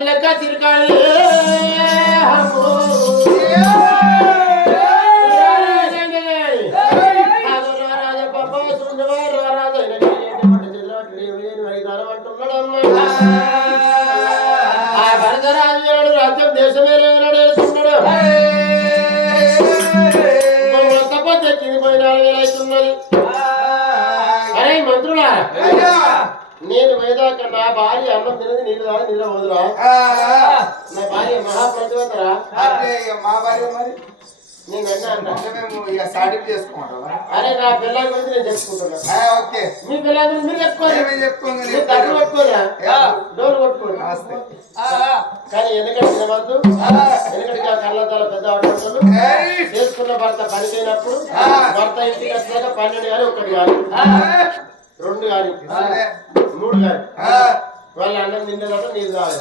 लका तिरकाले हमो రాజా పాప సుందర రాజా ఆ భరతరాజు రాజ్యం దేశమే లేస్తున్నాడు తెచ్చింది పోయి 4 వేలు అవుతున్నది. అరే మంత్రులా నేను వేదాక నా భార్య అన్నం తినది నీళ్ళు తాగి నిద్ర వదురా. నా భార్య మహాప్రతివతరా. మా భార్య మరి నేను అన్నా మేము ఇక సాటింగ్ చేసుకుంటాం. అరే నా పిల్లల గురించి నేను చెప్పుకుంటున్నా. ఓకే మీ పిల్లల గురించి మీరు చెప్పుకోండి. డబ్బులు కొట్టుకోరా డోలు కొట్టుకోరు. కానీ ఎందుకంటే తినవద్దు. ఎందుకంటే ఆ కళ్ళద్దాల పెద్ద ఆటలు చేసుకున్న భర్త పనిపోయినప్పుడు భర్త ఇంటికి వచ్చినాక 12 కానీ 1 కానీ 2 కానీ 3 కానీ వాళ్ళ అన్నం తింటే నీళ్ళు తాగాలి.